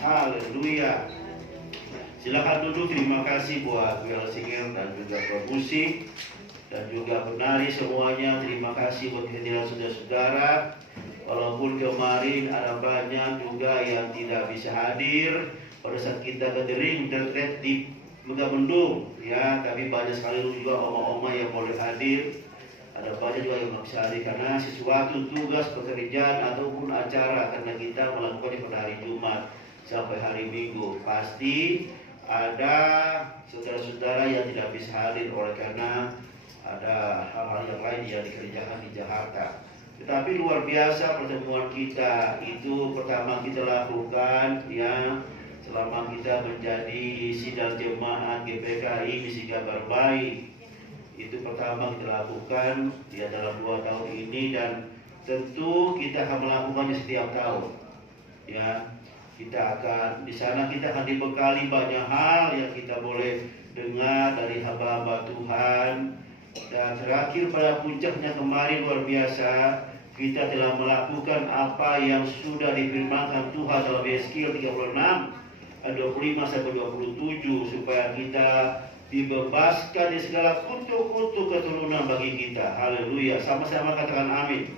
Haleluya. Silakan duduk. Terima kasih buat Will Singer dan juga Musik dan juga penari semuanya. Terima kasih buat kehadiran saudara-saudara. Walaupun kemarin ada banyak juga yang tidak bisa hadir pada saat kita gathering terkait di Megamendung, ya, tapi banyak sekali juga oma-oma yang boleh hadir. Ada banyak juga yang bisa hadir karena sesuatu tugas pekerjaan ataupun acara, karena kita melakukannya pada hari Jumat sampai hari Minggu. Pasti ada saudara-saudara yang tidak bisa hadir oleh karena ada hal-hal yang lain yang dikerjakan di Jakarta. Tetapi luar biasa pertemuan kita itu pertama kita lakukan, ya, selama kita menjadi sidang jemaat GPKI Misi Kabar Baik. Itu pertama kita lakukan, ya, dalam 2 tahun ini, dan tentu kita akan melakukannya setiap tahun, ya. Kita akan di sana, kita akan dibekali banyak hal yang kita boleh dengar dari hamba-hamba Tuhan. Dan terakhir pada puncaknya kemarin luar biasa, kita telah melakukan apa yang sudah difirmankan Tuhan dalam Yeskiel 36 ayat 25-27, supaya kita dibebaskan di segala kutuk-kutuk keturunan bagi kita. Haleluya. Sama-sama katakan amin.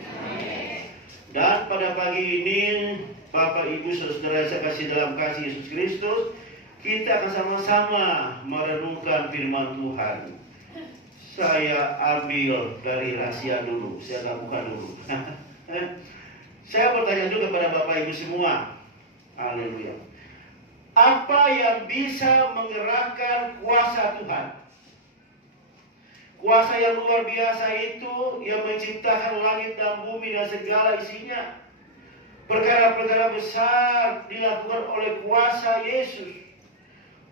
Dan pada pagi ini, Bapak, Ibu, Saudara saya kasih dalam kasih Yesus Kristus, kita akan sama-sama merenungkan firman Tuhan. Saya ambil dari rahasia dulu, saya akan buka dulu. Saya bertanya juga kepada Bapak Ibu semua. Haleluya. Apa yang bisa menggerakkan kuasa Tuhan? Kuasa yang luar biasa itu yang menciptakan langit dan bumi dan segala isinya. Perkara-perkara besar dilakukan oleh kuasa Yesus.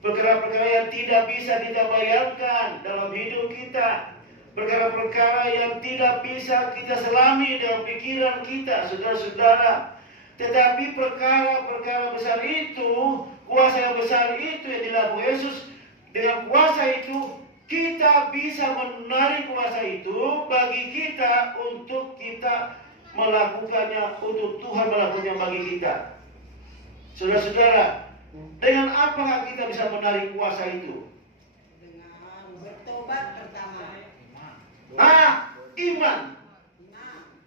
Perkara-perkara yang tidak bisa kita bayangkan dalam hidup kita. Perkara-perkara yang tidak bisa kita selami dalam pikiran kita, saudara-saudara. Tetapi perkara-perkara besar itu, kuasa yang besar itu yang dilakukan Yesus, dengan kuasa itu kita bisa menarik kuasa itu bagi kita untuk kita melakukannya, untuk Tuhan melakukannya bagi kita. Saudara-saudara, dengan apakah kita bisa menarik kuasa itu? Dengan bertobat pertama. Iman.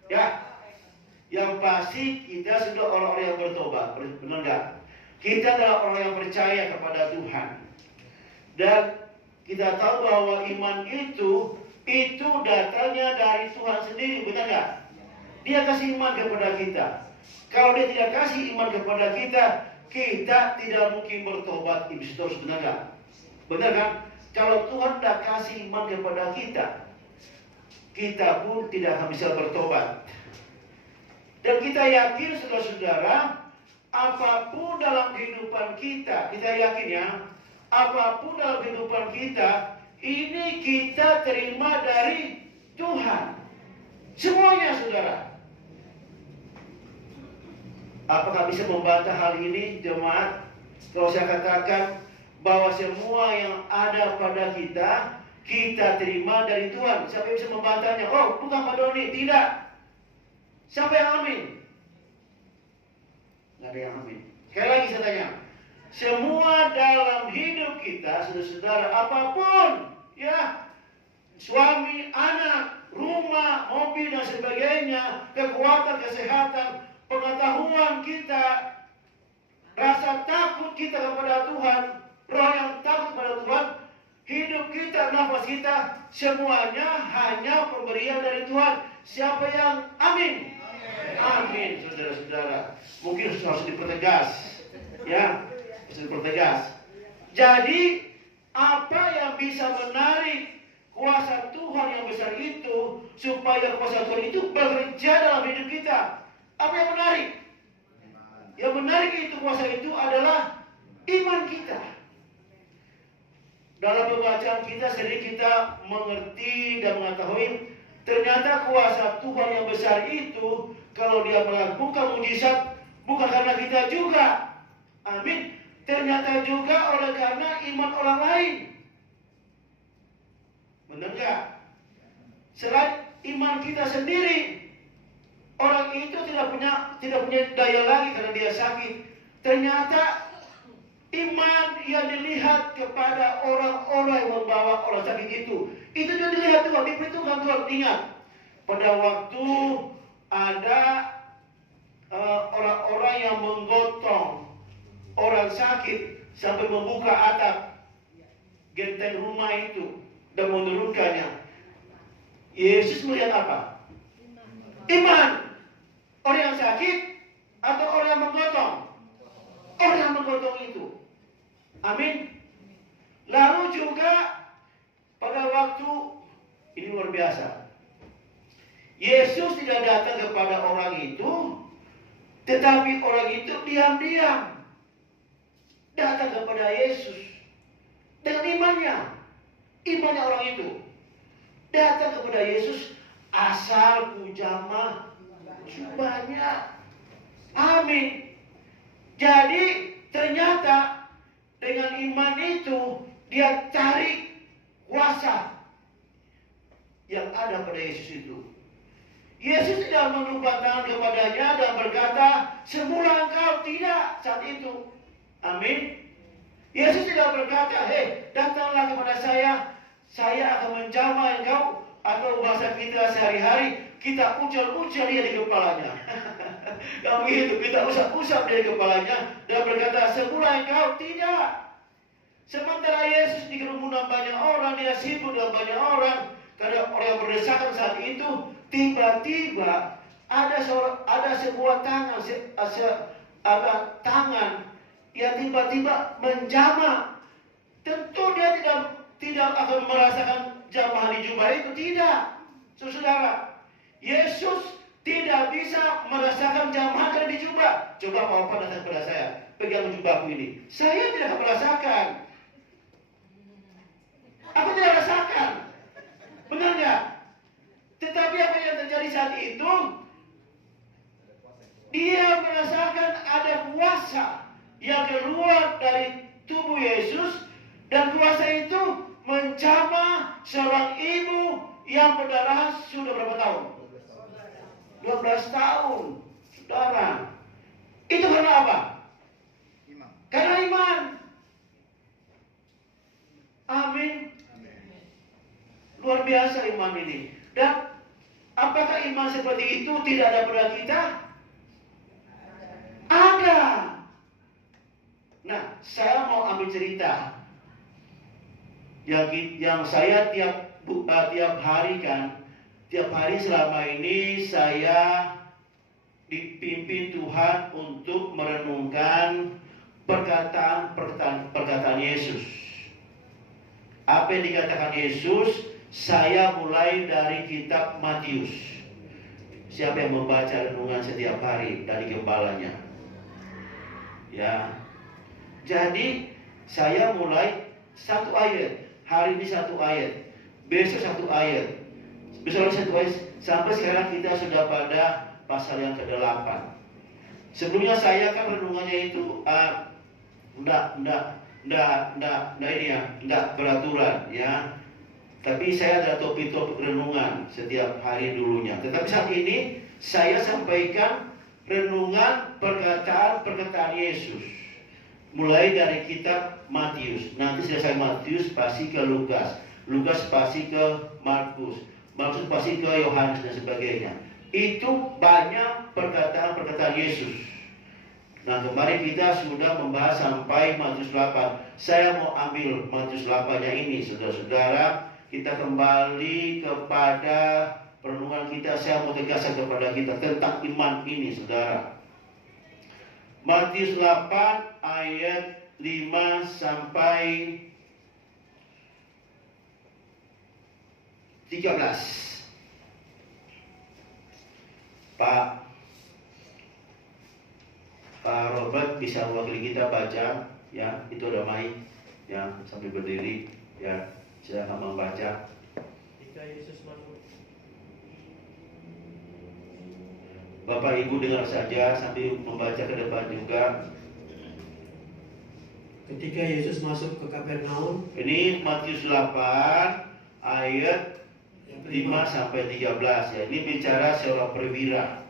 Ya. Yang pasti kita sudah orang-orang yang bertobat, benar nggak? Kita adalah orang yang percaya kepada Tuhan. Dan kita tahu bahwa iman itu datangnya dari Tuhan sendiri, benar nggak? Dia kasih iman kepada kita. Kalau dia tidak kasih iman kepada kita, kita tidak mungkin bertobat. Ibu, benar nggak? Benar kan? Kalau Tuhan tidak kasih iman kepada kita, kita pun tidak akan bisa bertobat. Dan kita yakin, saudara-saudara, apapun dalam kehidupan kita, kita yakin ya, apapun dalam kehidupan kita, ini kita terima dari Tuhan. Semuanya, saudara. Apakah bisa membantah hal ini, jemaat? Kalau saya katakan bahwa semua yang ada pada kita, kita terima dari Tuhan. Siapa yang bisa membantahnya? Oh, bukan Pak Doni. Tidak. Siapa yang amin? Nggak ada yang amin. Sekali lagi saya tanya. Semua dalam hidup kita, saudara-saudara, apapun, ya, suami, anak, rumah, mobil, dan sebagainya, kekuatan, kesehatan, pengetahuan kita, rasa takut kita kepada Tuhan, roh yang takut kepada Tuhan, hidup kita, nafas kita, semuanya hanya pemberian dari Tuhan. Siapa yang amin? Amin, saudara-saudara. Mungkin harus dipertegas, ya, harus dipertegas. Jadi, apa yang bisa menarik kuasa Tuhan yang besar itu, supaya kuasa Tuhan itu bekerja dalam hidup kita? Apa yang menarik? Yang menarik itu, kuasa itu adalah iman kita. Dalam pembacaan kita sering kita mengerti dan mengetahui, ternyata kuasa Tuhan yang besar itu, kalau dia melakukan mujizat, bukan karena kita juga. Amin. Ternyata juga oleh karena iman orang lain. Benar nggak? Selain iman kita sendiri, orang itu tidak punya daya lagi karena dia sakit. Ternyata Iman yang dilihat kepada orang-orang yang membawa orang sakit itu juga dilihat Tuhan, diperhitungkan Tuhan. Ingat, pada waktu ada orang-orang yang menggotong orang sakit sampai membuka atap genteng rumah itu dan menurunkannya. Yesus melihat apa? Iman. Orang yang sakit atau orang yang menggotong? Orang yang menggotong itu. Amin. Lalu juga pada waktu ini luar biasa. Yesus tidak datang kepada orang itu, tetapi orang itu diam-diam datang kepada Yesus dengan imannya orang itu datang kepada Yesus, asal ku jamah jubahnya. Amin. Jadi ternyata dengan iman itu dia cari kuasa yang ada pada Yesus itu. Yesus tidak mengubah tangan kepadanya dan berkata, semula engkau, tidak saat itu. Amin. Yesus tidak berkata, hei, datanglah kepada saya akan menjamah engkau. Atau bahasa kita sehari-hari, kita ucal-ucal dia di kepalanya. Yang begitu, kita usap-usap dia di kepalanya dan berkata, semula engkau, tidak. Sementara Yesus di kerumunan banyak orang, dia sibuk dengan banyak orang, karena orang yang berdesakan saat itu, tiba-tiba ada sebuah tangan, ada tangan yang tiba-tiba menjamah. Tentu dia tidak akan merasakan jamahan di jubah itu, tidak. Saudara, Yesus tidak bisa merasakan jamahan di jubah. Coba Bapak datang kepada saya, pegang jubahku ini. Saya tidak akan merasakan. Aku tidak rasakan. Benar nggak? Tetapi apa yang terjadi saat itu? Dia merasakan ada kuasa yang keluar dari tubuh Yesus, dan kuasa itu menjamah seorang ibu yang pendarahan sudah berapa tahun? 12 tahun. Saudara, itu karena apa? Karena iman. Amin. Luar biasa iman ini. Dan apakah iman seperti itu tidak ada pada kita? Ada. Nah, saya mau ambil cerita yang saya tiap hari selama ini saya dipimpin Tuhan untuk merenungkan perkataan Yesus. Apa yang dikatakan Yesus, saya mulai dari kitab Matius. Siapa yang membaca renungan setiap hari dari gembalanya? Ya. Jadi saya mulai satu ayat. Hari ini satu ayat. Besok satu ayat. Besok satu ayat. Sampai sekarang kita sudah pada pasal yang ke-8. Sebelumnya saya kan renungannya itu enggak beraturan ya. Tapi saya ada topik-topik renungan setiap hari dulunya. Tetapi saat ini saya sampaikan renungan perkataan Yesus. Mulai dari kitab Matius. Nanti selesai Matius pasti ke Lukas. Lukas pasti ke Markus. Markus pasti ke Yohanes dan sebagainya. Itu banyak perkataan Yesus. Nah, kemarin kita sudah membahas sampai Matius 8. Saya mau ambil Matius 8-nya ini, saudara-saudara. Kita kembali kepada perenungan kita. Saya mau tegaskan kepada kita tentang iman ini, saudara. Matius 8 ayat 5 sampai 13. Pak Robert bisa mewakili kita baca ya, itu ada mic ya, sambil berdiri ya. Silakan membaca. Ketika Yesus masuk. Bapak Ibu dengar saja sambil membaca ke depan juga. Ketika Yesus masuk ke Kapernaum. Ini Matius 8 ayat 5 sampai 13 ya. Ini bicara seorang perwira.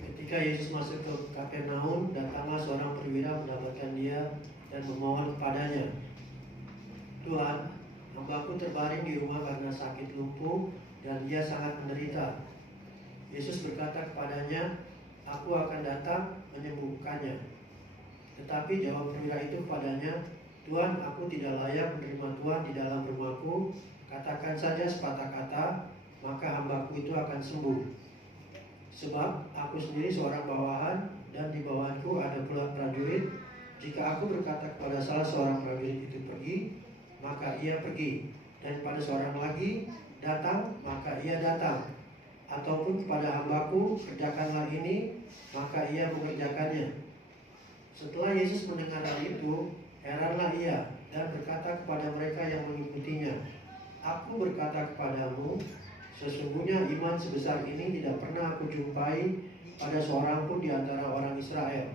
Ketika Ketika Yesus masuk ke Kapernaum, datanglah seorang perwira mendapatkan dia dan memohon kepadanya, "Tuhan, hambaku terbaring di rumah karena sakit lumpuh dan dia sangat menderita." Yesus berkata kepadanya, "Aku akan datang menyembuhkannya." Tetapi jawab perwira itu kepadanya, "Tuhan, aku tidak layak menerima Tuhan di dalam rumahku. Katakan saja sepatah kata, maka hambaku itu akan sembuh. Sebab aku sendiri seorang bawahan, dan di bawahanku ada pula prajurit. Jika aku berkata kepada salah seorang prajurit itu pergi, maka ia pergi. Dan pada seorang lagi datang, maka ia datang. Ataupun kepada hambaku, kerjakanlah ini, maka ia mengerjakannya." Setelah Yesus mendengar hal itu, heranlah ia dan berkata kepada mereka yang mengikutinya, "Aku berkata kepadamu, sesungguhnya iman sebesar ini tidak pernah aku jumpai pada seorang pun di antara orang Israel.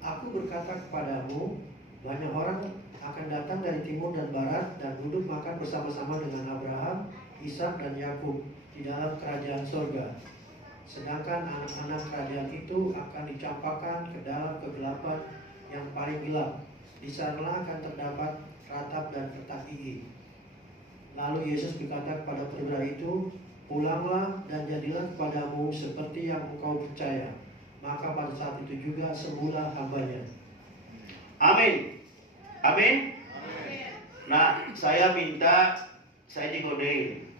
Aku berkata kepadamu, banyak orang akan datang dari timur dan barat dan duduk makan bersama-sama dengan Abraham, Ishak dan Yakub di dalam kerajaan sorga. Sedangkan anak-anak kerajaan itu akan dicampakkan ke dalam kegelapan yang paling gelap. Di sanalah akan terdapat ratap dan retak gigi." Lalu Yesus berkata kepada perwira itu, "Pulanglah dan jadilah kepadamu seperti yang engkau percaya." Maka pada saat itu juga sembuhlah hambanya. Amin. Amin. Nah, saya minta, saya dikodein.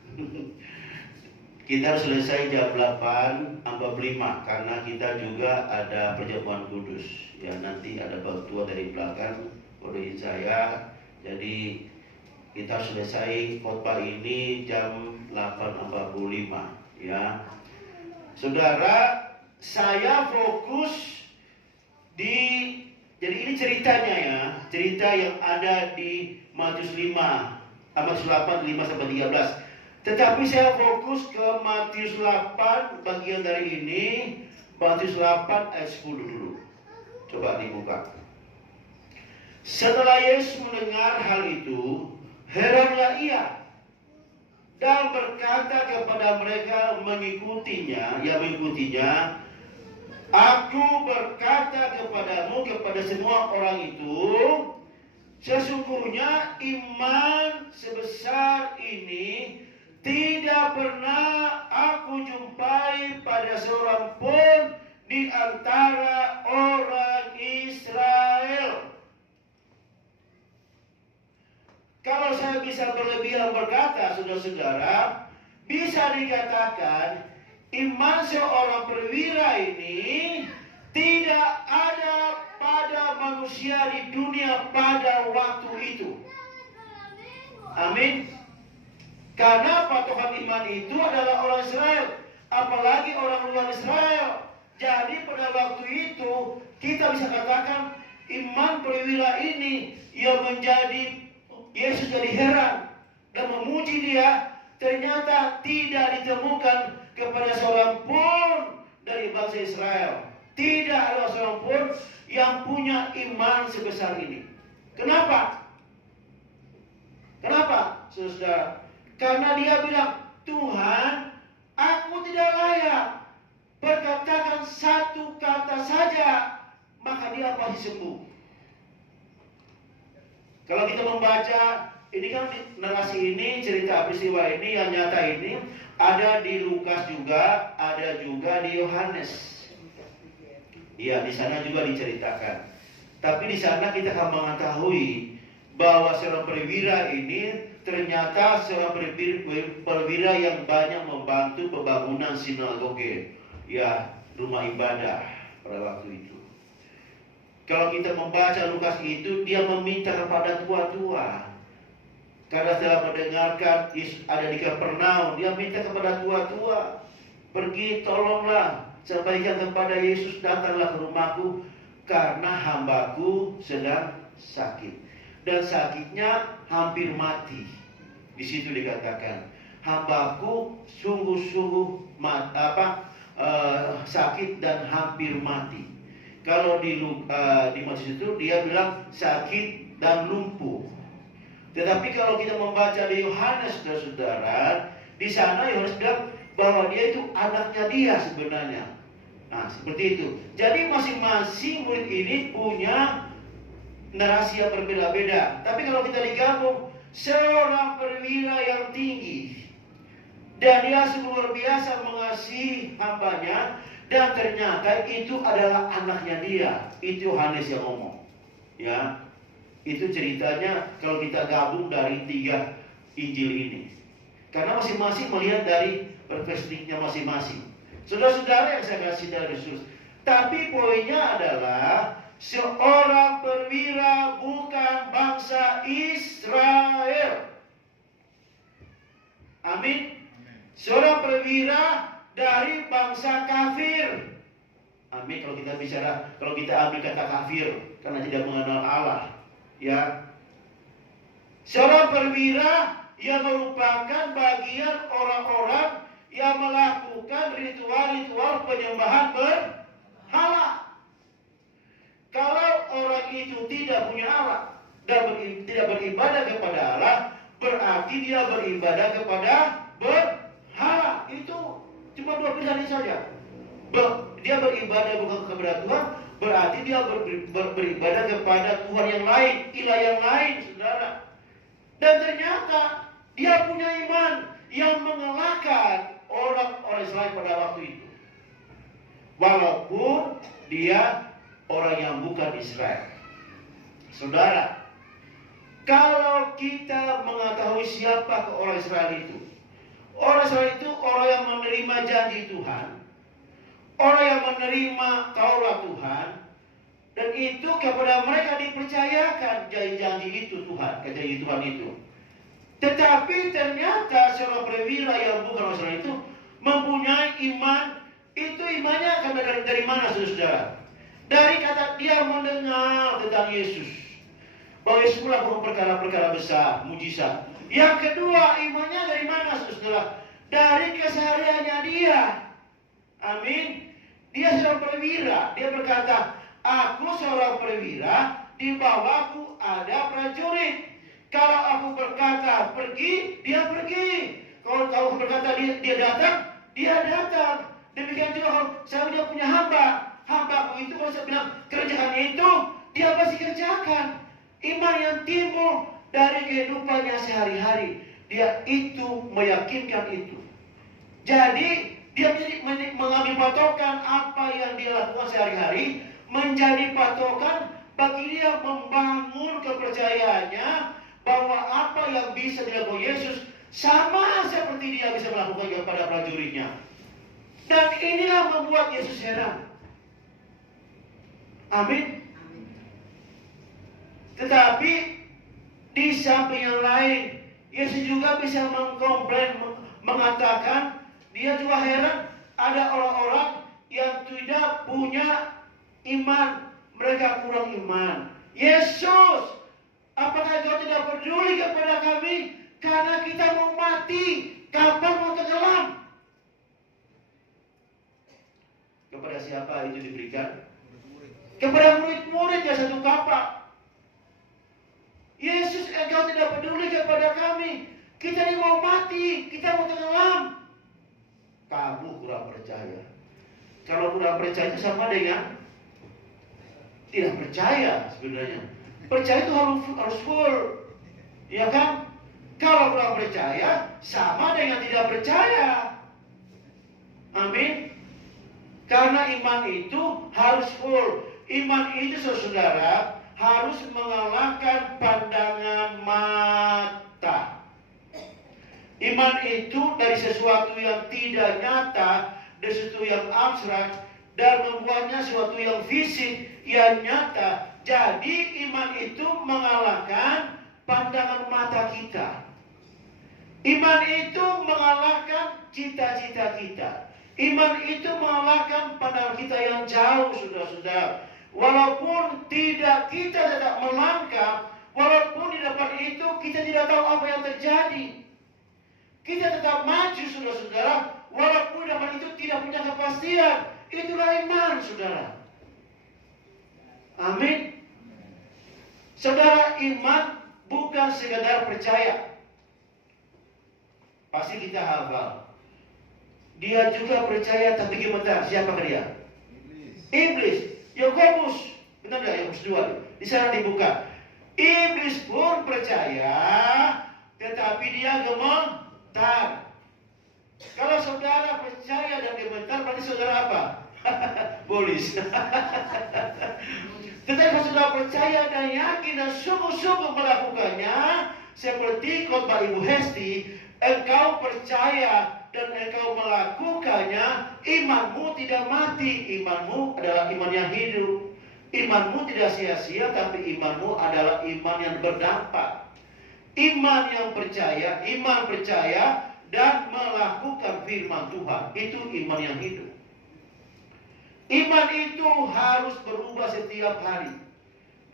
Kita selesai jam 8:45 karena kita juga ada perjamuan kudus. Ya, nanti ada bantuan dari belakang kodein saya. Jadi kita selesai khotbah ini jam 8:45 ya. Saudara, saya fokus jadi ini ceritanya ya, cerita yang ada di Matius 5, Matius 8, 5-13. Tetapi saya fokus ke Matius 8 bagian dari ini, Matius 8 ayat 10 dulu. Coba dibuka. Setelah Yesus mendengar hal itu, heranlah ia dan berkata kepada mereka mengikutinya, "Aku berkata kepadamu, kepada semua orang itu, sesungguhnya iman sebesar ini tidak pernah aku jumpai pada seorang pun di antara orang Israel." Kalau saya bisa berlebihan berkata, saudara-saudara, bisa dikatakan iman seorang perwira ini tidak ada pada manusia di dunia pada waktu itu. Amin. Karena patokan iman itu adalah orang Israel, apalagi orang luar Israel. Jadi pada waktu itu kita bisa katakan iman perwira ini yang menjadi Yesus jadi heran dan memuji dia, ternyata tidak ditemukan kepada seorang pun dari bangsa Israel. Tidak ada seorang pun yang punya iman sebesar ini. Kenapa? Kenapa, saudara? Karena dia bilang, "Tuhan, aku tidak layak. Berkatakan satu kata saja, maka dia pasti sembuh." Kalau kita membaca, ini kan narasi ini, cerita peristiwa ini yang nyata ini ada di Lukas juga, ada juga di Yohanes. Iya, di sana juga diceritakan. Tapi di sana kita akan mengetahui bahwa seorang perwira ini ternyata seorang perwira yang banyak membantu pembangunan sinagoge, ya, rumah ibadah pada waktu itu. Kalau kita membaca Lukas itu, dia meminta kepada tua-tua. Karena telah mendengarkan Yesus ada di Kapernaum, dia minta kepada tua-tua, "Pergi, tolonglah, sampaikan kepada Yesus, datanglah ke rumahku, karena hambaku sedang sakit." Dan sakitnya hampir mati. Di situ dikatakan, "Hambaku sungguh-sungguh sakit dan hampir mati." Kalau di Matius itu dia bilang sakit dan lumpuh. Tetapi kalau kita membaca di Yohanes, saudara, di sana Yohanes bilang bahwa dia itu anaknya dia sebenarnya. Nah, seperti itu. Jadi masing-masing murid ini punya narasi yang berbeda-beda. Tapi kalau kita digabung, seorang perwira yang tinggi dan dia sungguh luar biasa mengasihi hambanya, dan ternyata itu adalah anaknya dia. Itu Yohanes yang ngomong. Ya, itu ceritanya kalau kita gabung dari 3 Injil ini. Karena masing-masing melihat dari perspektifnya masing-masing. Saudara-saudara yang saya kasih dari Yesus. Tapi poinnya adalah seorang perwira bukan bangsa Israel. Amin. Seorang perwira dari bangsa kafir. Amin. Kalau kita bicara, kalau kita ambil kata kafir karena tidak mengenal Allah, ya. Seorang perwira yang merupakan bagian orang-orang yang melakukan ritual-ritual penyembahan berhala. Kalau orang itu tidak punya Allah dan tidak beribadah kepada Allah, berarti dia beribadah kepada berhala. Itu cuma 2 pilihan ini saja. Dia beribadah bukan kepada Tuhan, berarti dia beribadah kepada Tuhan yang lain, ilah yang lain, saudara. Dan ternyata dia punya iman yang mengalahkan orang-orang Israel pada waktu itu. Walaupun dia orang yang bukan Israel. Saudara, kalau kita mengetahui siapa orang Israel itu, orang Israel itu orang yang menerima janji Tuhan, orang yang menerima Taurat Tuhan, dan itu kepada mereka dipercayakan janji itu Tuhan, janji Tuhan itu. Tetapi ternyata seorang perwira yang bukan orang Israel itu mempunyai iman. Itu imannya akan dari mana, saudara? Dari kata dia mendengar tentang Yesus, bahwa Yesus melakukan perkara-perkara besar, mujizat. Yang kedua, imannya dari mana, saudara? Dari kesehariannya dia. Amin. Dia seorang perwira. Dia berkata, aku seorang perwira, di bawahku ada prajurit. Kalau aku berkata pergi, dia pergi. Kalau aku berkata dia datang, dia datang. Demikian juga kalau saya punya hamba. Hambaku itu kalau saya bilang kerjakan itu, dia pasti kerjakan. Iman yang timbul dari kehidupannya sehari-hari, dia itu meyakinkan itu. Jadi dia mengambil patokan apa yang dia lakukan sehari-hari, menjadi patokan bagi dia membangun kepercayaannya bahwa apa yang bisa dilakukan Yesus sama seperti dia bisa melakukan kepada prajuritnya. Dan inilah membuat Yesus heran. Amin. Tetapi di samping yang lain, Yesus juga bisa mengkomplain, mengatakan dia juga heran ada orang-orang yang tidak punya iman, mereka kurang iman. Yesus, apakah Kau tidak peduli kepada kami karena kita mau mati, kapan mau tenggelam? Kepada siapa itu diberikan? Kepada murid-murid yang satu kapal. Yesus, Engkau tidak peduli kepada kami. Kita ini mau mati, kita mau tenggelam. Kamu kurang percaya. Kalau kurang percaya itu sama dengan tidak percaya sebenarnya. Percaya itu harus full, ya kan? Kalau kurang percaya sama dengan tidak percaya. Amin. Karena iman itu harus full. Iman itu, saudara, harus mengalahkan pandangan mata. Iman itu dari sesuatu yang tidak nyata, dari sesuatu yang abstrak, dan membuatnya sesuatu yang fisik, yang nyata. Jadi iman itu mengalahkan pandangan mata kita. Iman itu mengalahkan cita-cita kita. Iman itu mengalahkan pandangan kita yang jauh, saudara-saudara. Walaupun kita tidak melangkah, walaupun di depan itu kita tidak tahu apa yang terjadi, kita tetap maju, saudara-saudara. Walaupun di depan itu tidak punya kepastian, itulah iman, saudara. Amin. Saudara, iman bukan sekadar percaya. Pasti kita hafal. Dia juga percaya, tapi gimana? Siapakah dia? Iblis, Yakobus, benar nggak Yakobus 2? Di sana dibuka. Iblis pun percaya, tetapi dia gemetar. Kalau saudara percaya dan gemetar, berarti saudara apa? Bolis. Tetapi kalau saudara percaya dan yakin dan sungguh-sungguh melakukannya, seperti khotbah Ibu Hesti, engkau percaya dan engkau melakukannya, imanmu tidak mati. Imanmu adalah iman yang hidup. Imanmu tidak sia-sia, tapi imanmu adalah iman yang berdampak. Iman yang percaya, iman percaya dan melakukan firman Tuhan, itu iman yang hidup. Iman itu harus berubah setiap hari.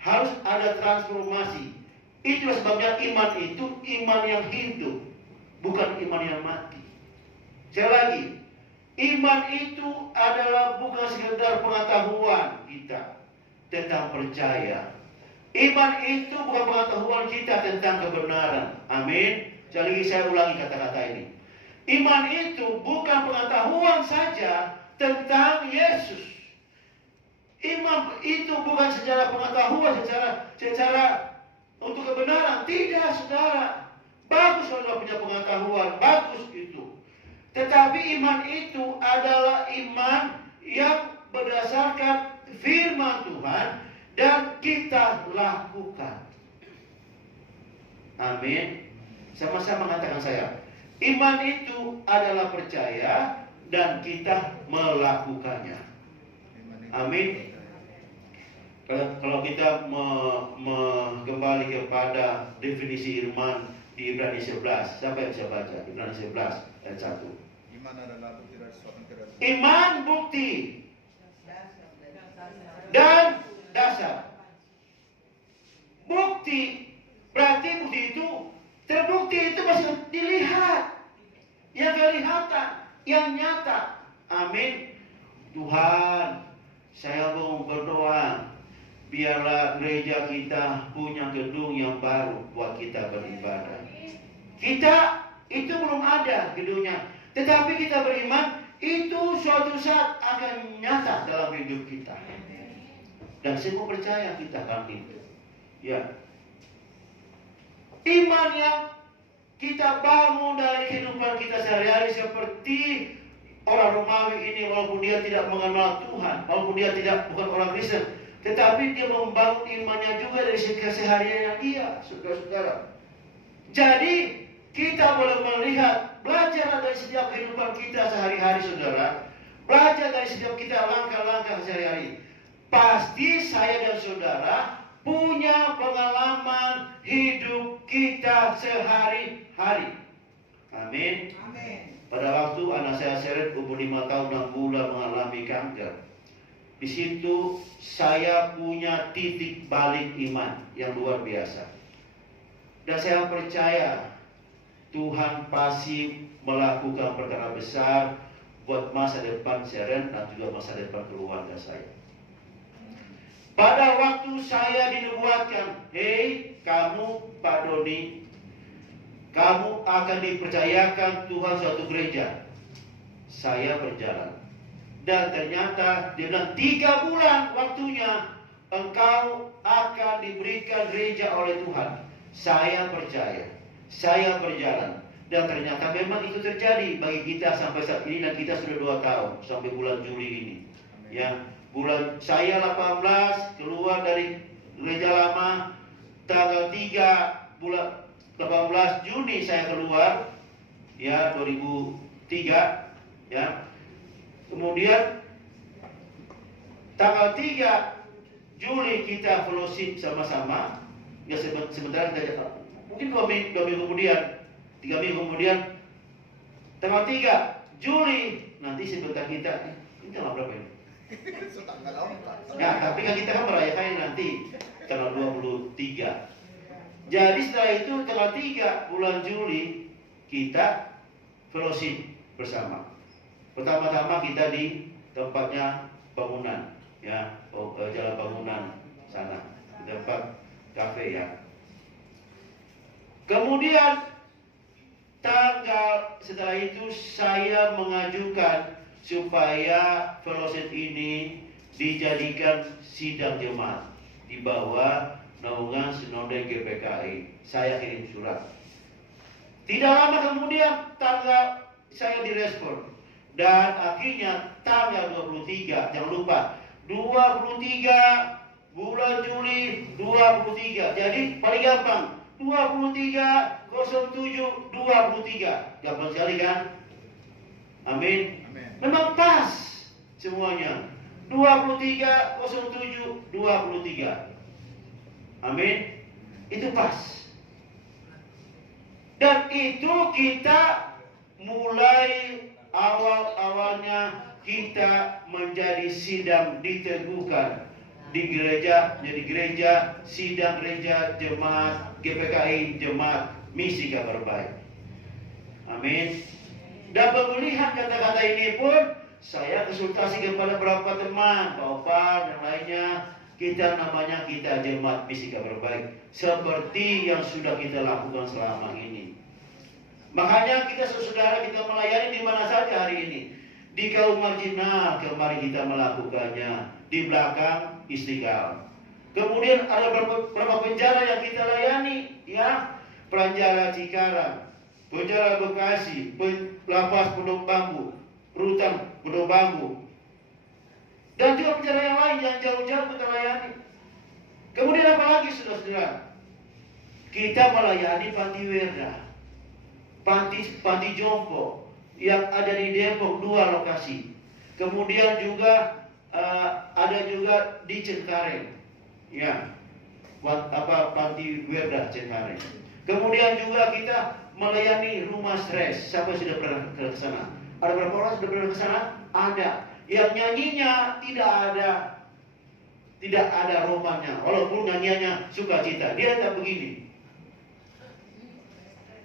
Harus ada transformasi. Itu sebabnya iman itu iman yang hidup, bukan iman yang mati. Sekali lagi, iman itu adalah bukan sekedar pengetahuan kita tentang percaya. Iman itu bukan pengetahuan kita tentang kebenaran. Amin. Jadi saya ulangi kata-kata ini. Iman itu bukan pengetahuan saja tentang Yesus. Iman itu bukan secara pengetahuan, secara untuk kebenaran. Tidak, saudara. Bagus saudara punya pengetahuan, bagus itu. Tetapi iman itu adalah iman yang berdasarkan firman Tuhan dan kita lakukan. Amin. Sama-sama mengatakan saya. Iman itu adalah percaya dan kita melakukannya. Amin. Kalau kita kembali kepada definisi iman di Ibrani 11, siapa yang bisa baca? Ibrani 11 ayat 1. Iman adalah bukti dari sesuatu yang tidak terlihat. Iman bukti dan dasar. Bukti berarti bukti itu terbukti, itu masih dilihat, yang kelihatan, yang nyata. Amin. Tuhan, saya mau berdoa, biarlah gereja kita punya gedung yang baru buat kita beribadah. Kita itu belum ada gedungnya, tetapi kita beriman itu suatu saat akan nyata dalam hidup kita. Dan semua percaya kita akan itu. Ya. Iman yang kita bangun dari kehidupan kita sehari-hari seperti orang Romawi ini, walaupun dia tidak mengenal Tuhan, walaupun dia bukan orang Kristen, tetapi dia membangun imannya juga dari kesehariannya dia, saudara-saudara. Jadi kita boleh melihat, belajar dari setiap kehidupan kita sehari-hari, saudara. Belajar dari setiap kita langkah-langkah sehari-hari. Pasti saya dan saudara punya pengalaman hidup kita sehari-hari. Amin. Amin. Pada waktu anak saya Seret umur 5 tahun 6 bulan mengalami kanker, di situ saya punya titik balik iman yang luar biasa. Dan saya percaya Tuhan pasti melakukan perkara besar buat masa depan Seret dan juga masa depan keluarga saya. Pada waktu saya dinubuatkan, hei kamu Pak Doni, kamu akan dipercayakan Tuhan suatu gereja. Saya berjalan. Dan ternyata dia bilang 3 bulan waktunya engkau akan diberikan gereja oleh Tuhan. Saya percaya. Saya berjalan. Dan ternyata memang itu terjadi bagi kita sampai saat ini, dan kita sudah 2 tahun sampai bulan Juli ini. Ya, bulan saya 18 keluar dari gereja lama, tanggal 3 bulan 18 Juni saya keluar, ya 2003, ya. Kemudian tanggal 3 Juli kita fellowship sama-sama. Ya sementara kita mungkin 2 minggu kemudian, 3 minggu kemudian, tanggal 3 Juli nanti sebentar kita ini tanggal berapa ini? Ya, tapi kan kita kan merayakan nanti tanggal 23. Jadi setelah itu tanggal 3 bulan Juli kita fellowship bersama. Pertama-tama kita di tempatnya bangunan, ya, jalan bangunan sana, di tempat kafe ya. Kemudian setelah itu saya mengajukan supaya fellowship ini dijadikan sidang jemaat di bawah naungan Sinode GPKI. Saya kirim surat. Tidak lama kemudian saya direspon. Dan akhirnya tanggal 23, jangan lupa 23 bulan Juli 23. Jadi paling gampang 23/07/23. Gampang sekali kan? Amin. Memang pas semuanya. 23/07/23. Amin. Itu pas. Dan itu kita mulai awal-awalnya kita menjadi sidang diteguhkan di gereja, jadi gereja, sidang gereja, jemaat GPKI, jemaat misi kabar baik. Amin. Dan pemulihan kata-kata ini pun saya konsultasi kepada beberapa teman, Pak Opar dan lainnya. Kita namanya jemaat misi kabar baik, seperti yang sudah kita lakukan selama ini. Makanya kita saudara kita melayani di mana saja hari ini. Di kaum marginal kemarin kita melakukannya, di belakang Istiqlal. Kemudian ada beberapa penjara yang kita layani, ya, penjara Cikarang, penjara Bekasi, lapas Pondok Bambu, rutan Pondok Bambu, dan juga penjara yang lain yang jauh-jauh kita layani. Kemudian apa lagi saudara-saudara? Kita melayani panti werda, panti jompo yang ada di Depok 2 lokasi. Kemudian juga ada juga di Cengkareng, ya, panti werda Cengkareng. Kemudian juga kita melayani rumah stres. Siapa sudah pernah ke sana? Ada berapa orang sudah pernah ke sana? Ada. Yang nyanyinya tidak ada romannya, walaupun nyanyiannya sukacita. Dia tak begini.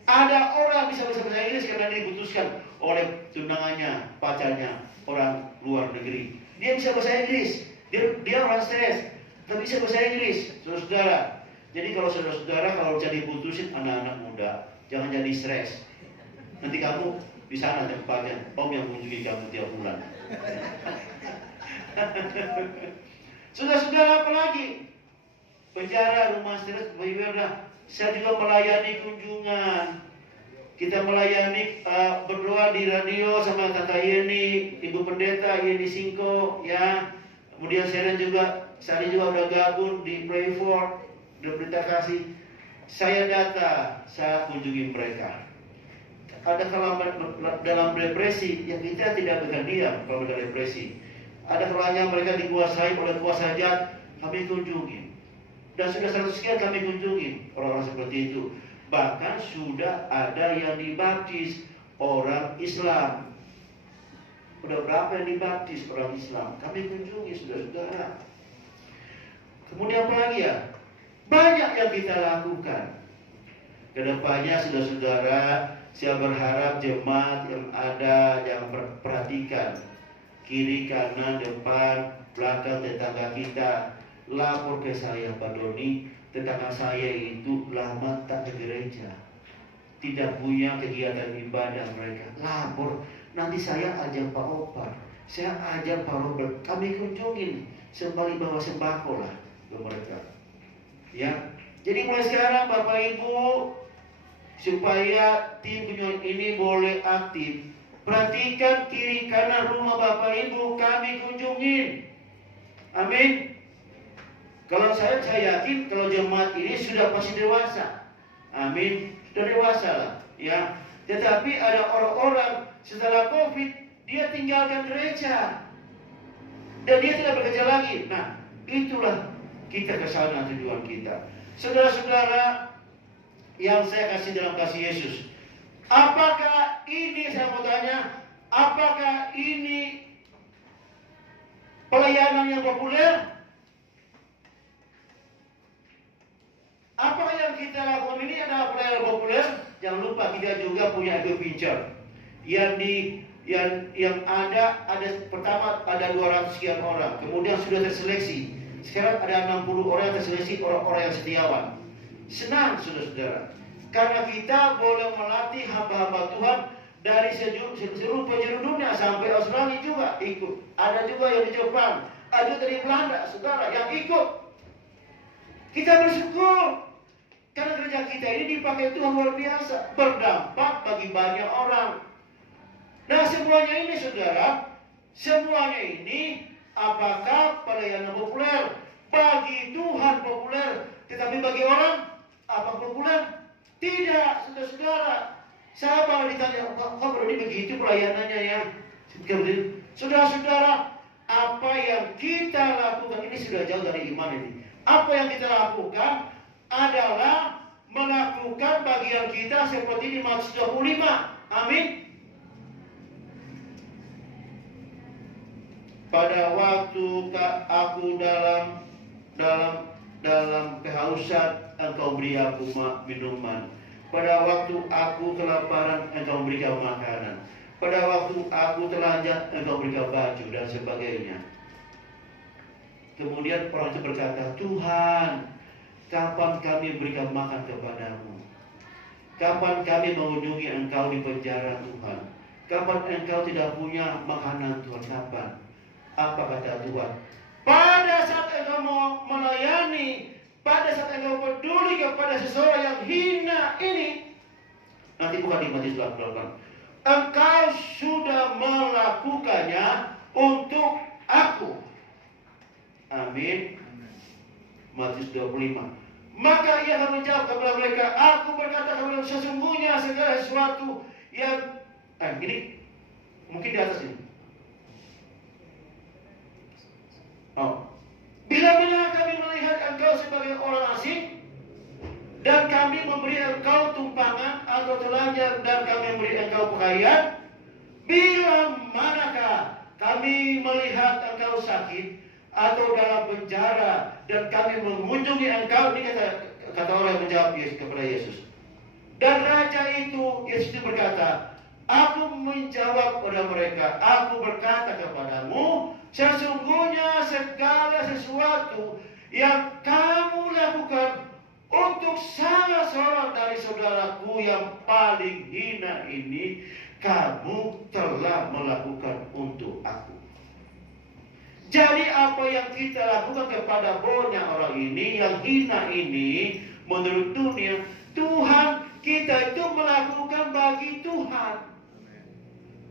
Ada orang bisa bahasa Inggris karena dia diputuskan oleh tunangannya, pacarnya, orang luar negeri. Dia bisa bahasa Inggris. Dia orang stres, tapi bisa bahasa Inggris. Saudara-saudara. Jadi kalau saudara-saudara kalau jadi putusin anak-anak muda, jangan jadi stres. Nanti kamu di sana tempatnya, Om yang mengunjungi kamu tiap bulan. Saudara-saudara, apa lagi? Penjara, rumah stres, werda. Saya juga melayani kunjungan. Kita melayani berdoa di radio sama Tante Yeni, Ibu Pendeta Yeni Singko, ya. Kemudian saya juga udah gabung di Pray For, di Berita Kasih. Saya saya kunjungi mereka. Ada kalau dalam depresi, yang kita tidak akan diam kalau dalam depresi. Ada kalanya mereka dikuasai oleh kuasa jahat, kami kunjungi. Dan sudah 100 sekian kami kunjungi orang-orang seperti itu. Bahkan sudah ada yang dibaptis orang Islam. Udah berapa yang dibaptis orang Islam? Kami kunjungi saudara-saudara. Kemudian apa lagi ya? Banyak yang kita lakukan. Kedepannya saudara-saudara, saya berharap jemaat yang ada yang perhatikan kiri, kanan, depan, belakang tetangga kita. Lapor ke saya, Pak Doni, tetangga saya itu lama tak ke gereja, tidak punya kegiatan ibadah mereka. Lapor, nanti saya ajak Pak Opar, saya ajak Pak Robert, kami kunjungin sembari bawa sembako lah ke mereka. Ya, jadi mulai sekarang Bapak Ibu, supaya tim kunjungan ini boleh aktif, perhatikan kiri kanan rumah Bapak Ibu kami kunjungin. Amin. Kalau saya yakin kalau jemaat ini sudah pasti dewasa. Amin. Sudah dewasa lah, ya. Tetapi ada orang-orang setelah COVID dia tinggalkan gereja dan dia tidak bekerja lagi. Nah, itulah kita ke sana tujuan kita. Saudara-saudara yang saya kasih dalam kasih Yesus, apakah ini, saya mau tanya, apakah ini pelayanan yang populer? Apa yang kita lakukan ini adalah pelayanan populer? Jangan lupa kita juga punya ego pincer. Yang ada pertama ada 200 sekian orang, kemudian sudah terseleksi. Sekarang ada 60 orang yang terseleksi, orang-orang yang setiawan. Senang saudara-saudara, karena kita boleh melatih hamba-hamba Tuhan dari seluruh penjuru dunia sampai Australia juga ikut. Ada juga yang di Jepang, ajudan dari Belanda, saudara, yang ikut. Kita bersyukur karena gereja kita ini dipakai Tuhan luar biasa, berdampak bagi banyak orang. Nah, semuanya ini, saudara, semuanya ini apakah pelayanan populer? Bagi Tuhan populer, tetapi bagi orang apa populer? Tidak, saudara-saudara. Saya malah ditanya, kok baru ini begitu pelayanannya ya? Saudara-saudara, apa yang kita lakukan ini sudah jauh dari iman ini. Apa yang kita lakukan adalah melakukan bagian kita seperti di Matius 25. Amin. Pada waktu aku dalam kehausan, engkau beri aku minuman. Pada waktu aku kelaparan, engkau berikan makanan. Pada waktu aku telanjang, engkau berikan baju, dan sebagainya. Kemudian orang itu berkata, Tuhan, kapan kami berikan makan kepadamu? Kapan kami mengunjungi engkau di penjara, Tuhan? Kapan engkau tidak punya makanan, Tuhan? Kapan? Apa kata Tuhan? Pada saat engkau mau melayani, pada saat engkau peduli kepada seseorang yang hina ini, nanti bukan di Matius 28, engkau sudah melakukannya untuk aku. Amin. Matius 25. Maka ia akan menjawab kepada mereka, aku berkata kepada sesungguhnya segala sesuatu yang ini mungkin di atas ini. Bila mana kami melihat engkau sebagai orang asing dan kami memberi engkau tumpangan atau telanjang dan kami memberi engkau pakaian, bila manakah kami melihat engkau sakit atau dalam penjara dan kami mengunjungi engkau? Ini kata orang yang menjawab kepada Yesus. Dan raja itu, Yesus itu berkata, aku menjawab kepada mereka, aku berkata kepadamu, sesungguhnya segala sesuatu yang kamu lakukan untuk salah seorang dari saudaraku yang paling hina ini, kamu telah melakukan untuk aku. Jadi apa yang kita lakukan kepada banyak orang ini, yang hina ini, menurut dunia, Tuhan kita itu melakukan bagi Tuhan.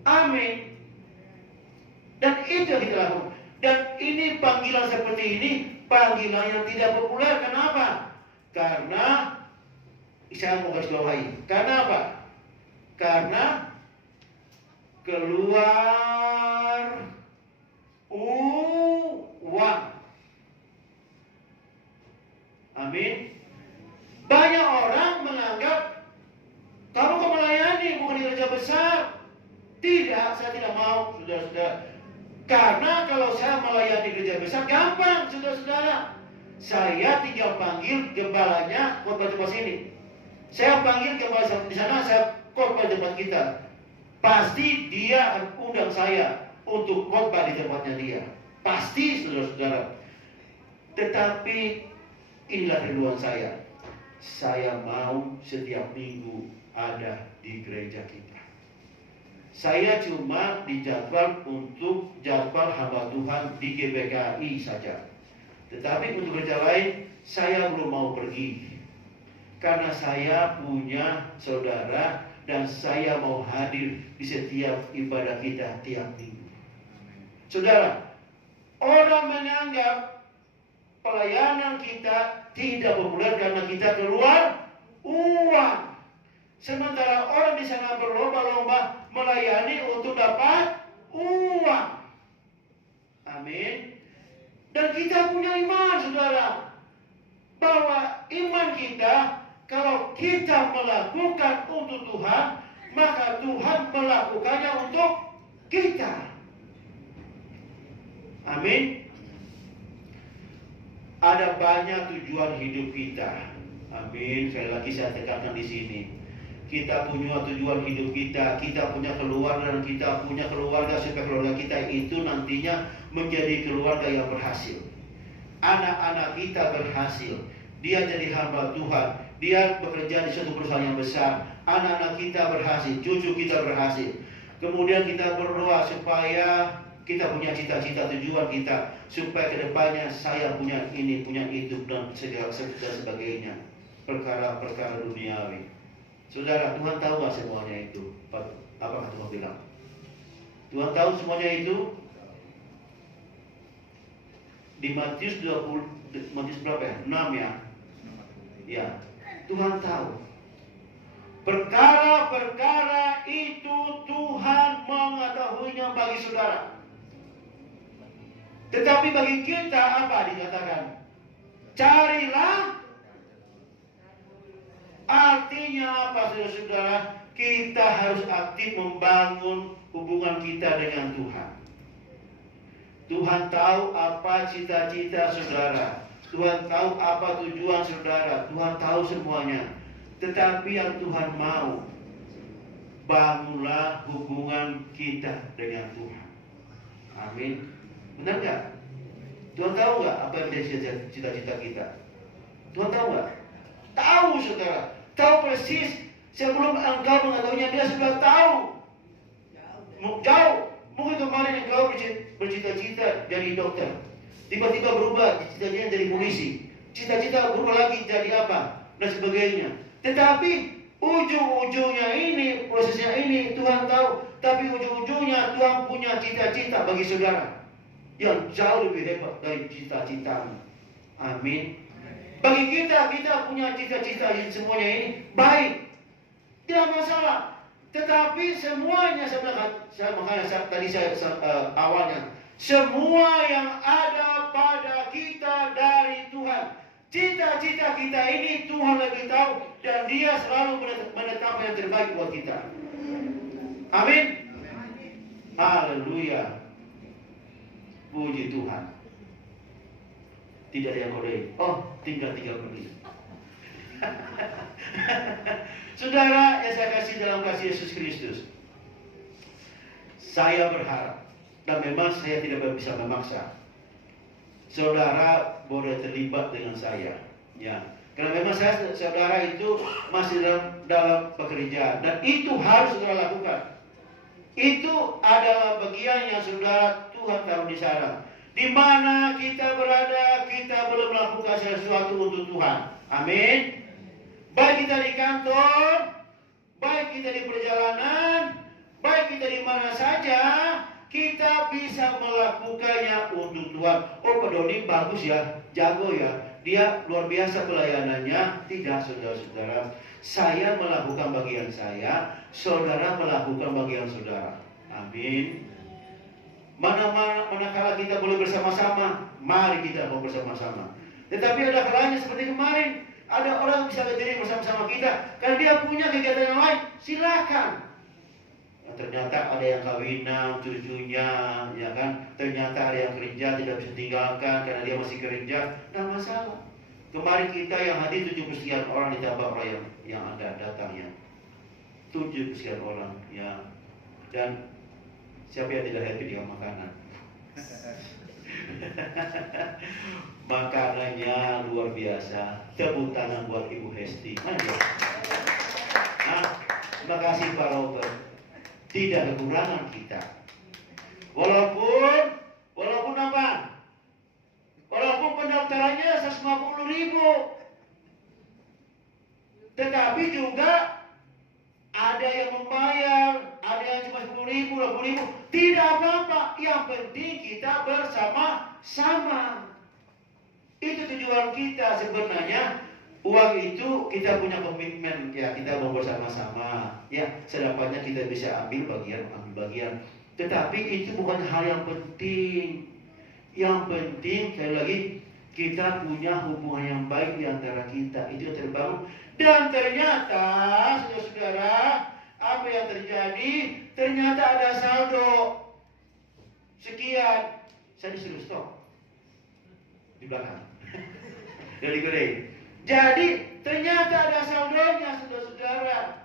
Amin. Dan itu yang kita lakukan. Dan ini panggilan seperti ini, panggilan yang tidak populer. Kenapa? Karena saya mau garis bawahi. Karena apa? Karena keluar uang. Amin. Banyak orang menganggap kamu kok melayani bukan di gereja besar. Tidak, saya tidak mau, saudara-saudara. Karena kalau saya melayani gereja besar gampang, saudara-saudara. Saya tinggal panggil gembalanya khotbah tempat sini. Saya panggil gembala di sana, saya khotbah di tempat kita. Pasti dia akan undang saya untuk khotbah di tempatnya dia. Pasti, saudara-saudara. Tetapi inilah rinduan saya. Saya mau setiap minggu ada di gereja kita. Saya cuma dijadwal untuk jadwal hamba Tuhan di GBKI saja. Tetapi untuk gereja lain, saya belum mau pergi. Karena saya punya saudara dan saya mau hadir di setiap ibadah kita tiap minggu. Saudara, orang menganggap pelayanan kita tidak populer karena kita keluar uang. Sementara orang di sana berlomba-lomba melayani untuk dapat uang. Amin. Dan kita punya iman, saudara, bahwa iman kita, kalau kita melakukan untuk Tuhan, maka Tuhan melakukannya untuk kita. Amin. Ada banyak tujuan hidup kita. Amin. Sekali lagi saya tekankan di sini. Kita punya tujuan hidup kita, kita punya keluarga, dan kita punya keluarga supaya keluarga kita itu nantinya menjadi keluarga yang berhasil. Anak-anak kita berhasil, dia jadi hamba Tuhan, dia bekerja di suatu perusahaan yang besar. Anak-anak kita berhasil, cucu kita berhasil. Kemudian kita berdoa supaya kita punya cita-cita tujuan kita. supaya kedepannya saya punya ini, punya itu, dan segala sebagainya. Perkara-perkara duniawi. Saudara, Tuhan tahu gak semuanya itu? Apakah Tuhan bilang? Tuhan tahu semuanya itu? Di Matius 20, Matius berapa ya? 6 ya? Ya, Tuhan tahu. Perkara-perkara itu Tuhan mengetahuinya bagi saudara. Tetapi bagi kita apa dikatakan? Carilah. Artinya apa, saudara-saudara? Kita harus aktif membangun hubungan kita dengan Tuhan. Tuhan tahu apa cita-cita saudara. Tuhan tahu apa tujuan saudara. Tuhan tahu semuanya. Tetapi yang Tuhan mau, bangunlah hubungan kita dengan Tuhan. Amin. Benar gak? Tuhan tahu gak apa yang menjadi cita-cita kita? Tuhan tahu gak? Tahu saudara. Tahu persis. Sebelum engkau mengetahuinya, dia sudah tahu. Jauh. Mungkin kemarin engkau bercita-cita jadi dokter. Tiba-tiba berubah cita-citanya jadi polisi. Cita-cita berubah lagi jadi apa? Dan sebagainya. Tetapi ujung-ujungnya ini, prosesnya ini Tuhan tahu. Tapi ujung-ujungnya Tuhan punya cita-cita bagi saudara yang jauh lebih hebat dari cita-citamu. Amin. Bagi kita punya cita-cita yang semuanya ini baik, tidak masalah. Tetapi semuanya awalnya, semua yang ada pada kita dari Tuhan. Cita-cita kita ini Tuhan lebih tahu, dan Dia selalu menetapkan yang terbaik buat kita. Amin. Haleluya. Puji Tuhan. Tidak ada yang kode. Oh, tinggal 3 menit. Saudara yang saya kasih dalam kasih Yesus Kristus, saya berharap, dan memang saya tidak bisa memaksa, saudara boleh terlibat dengan saya, ya. Karena memang saudara itu masih dalam pekerjaan, dan itu harus saudara lakukan. Itu adalah bagian yang saudara Tuhan taruh di sana. Di mana kita berada, kita belum melakukan sesuatu untuk Tuhan. Amin. Baik kita di kantor, baik kita di perjalanan, baik kita di mana saja, kita bisa melakukannya untuk Tuhan. Oh, Pak Doni bagus ya, jago ya, dia luar biasa pelayanannya. Tidak, saudara-saudara. Saya melakukan bagian saya, saudara melakukan bagian saudara. Amin. Manakala kita boleh bersama-sama, mari kita mau bersama-sama. Tetapi ada kalanya seperti kemarin, ada orang bisa berdiri bersama-sama kita karena dia punya kegiatan yang lain, silakan. Ternyata ada yang kawinan cucunya, ya kan? Ternyata ada yang kerja tidak bisa tinggalkan karena dia masih kerja, tidak masalah. Kemarin kita yang hadir 70 sekian orang ditambah orang yang ada datangnya, 70 sekian orang, ya. Dan siapa yang tidak happy dengan makanan? Makanannya luar biasa. Tepuk tangan buat Ibu Hesti. Nah, terima kasih Pak Robert. Tidak kekurangan kita. Walaupun apa? Walaupun pendaftarannya 150.000, tetapi juga ada yang membayar, ada yang cuma 10.000, 20.000. Tidak apa-apa. Yang penting kita bersama-sama. Itu tujuan kita sebenarnya. Uang itu kita punya komitmen, ya, kita mau bersama-sama, ya, sedapatnya kita bisa ambil bagian. Tetapi itu bukan hal yang penting. Yang penting sekali lagi kita punya hubungan yang baik di antara kita. Itu yang terbangun. Dan ternyata, saudara-saudara, apa yang terjadi? Ternyata ada saldo sekian. Saya disuruh stop di belakang. Dari gede. Jadi ternyata ada saldonya, saudara-saudara.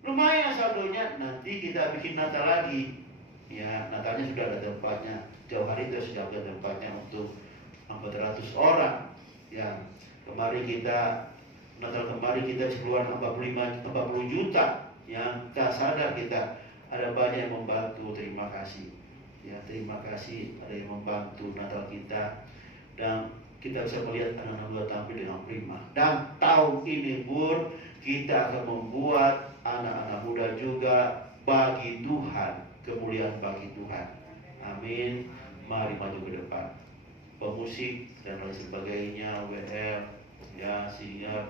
Lumayan saldonya. Nanti kita bikin Natal lagi. Ya, Natalnya sudah ada tempatnya. Jauh hari itu sudah ada tempatnya untuk 400 orang. Ya, Natal kemarin kita keluar 40 juta. Yang tak sadar kita ada banyak yang membantu. Terima kasih. Ya, terima kasih ada yang membantu Natal kita, dan kita bisa melihat anak-anak muda tampil dengan prima. Dan tahun ini pun kita akan membuat anak-anak muda juga bagi Tuhan, kemuliaan bagi Tuhan. Amin. Mari maju ke depan. Pemusik dan lain sebagainya, WL, ya, singer.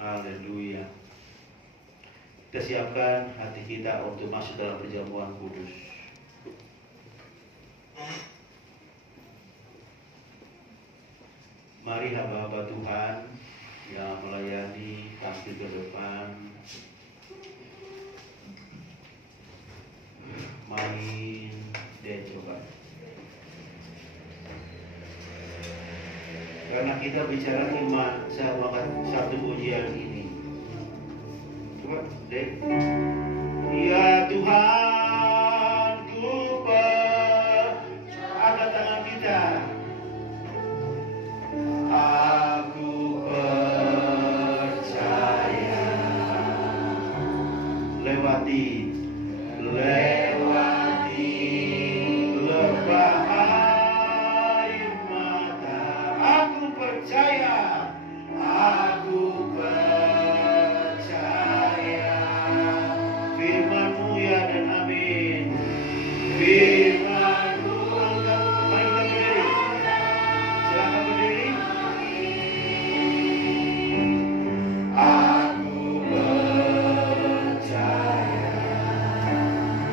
Haleluya. Kita siapkan hati kita untuk masuk dalam perjamuan kudus. Mari hamba-hamba Tuhan yang melayani tampil ke depan. Mari deh coba. Karena kita bicara iman, saya mau satu pujian ini. Coba deh. Ya Tuhan, ku angkat tangan kita. Aku percaya. Lewati lebah air mata. Aku percaya. Aku percaya. Firman-Mu ya dan amin. Firman-Mu. Mari kita berdiri. Silakan berdiri. Aku percaya.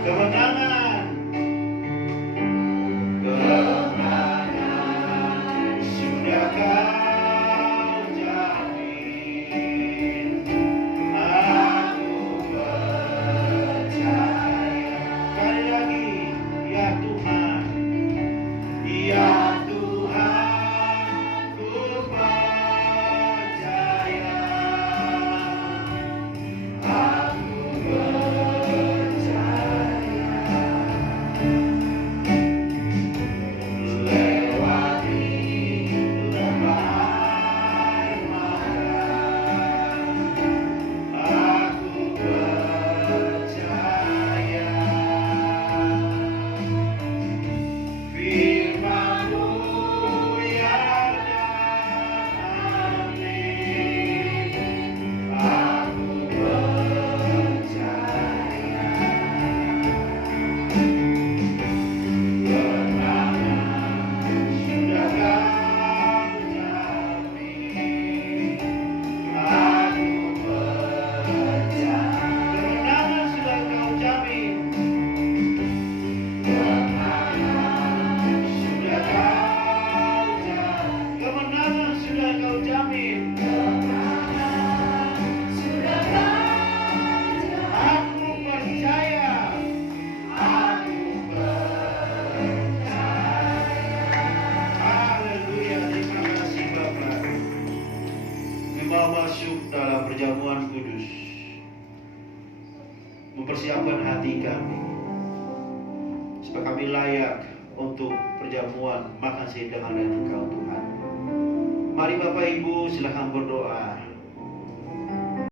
Kemenangan sudah Kau jamin. Aku percaya. Sekali lagi, ya Tuhan, ya Tuhan, ku percaya. Aku percaya. Lewati lebah air mata. Aku percaya. Firman-Mu ya dan amin. Aku percaya. Kemenangan sudah Kau jamin. Aku percaya. Kemenangan sudah Kau jamin. Sudah Kau jamin. Kemenangan sudah Kau jamin. Aku percaya. Aku percaya. Haleluya. Terima kasih Bapak. Kami mau masuk dalam perjamuan kudus, mempersiapkan hati kami supaya kami layak untuk perjamuan makan siang dengan Engkau Tuhan. Mari Bapak Ibu silakan berdoa.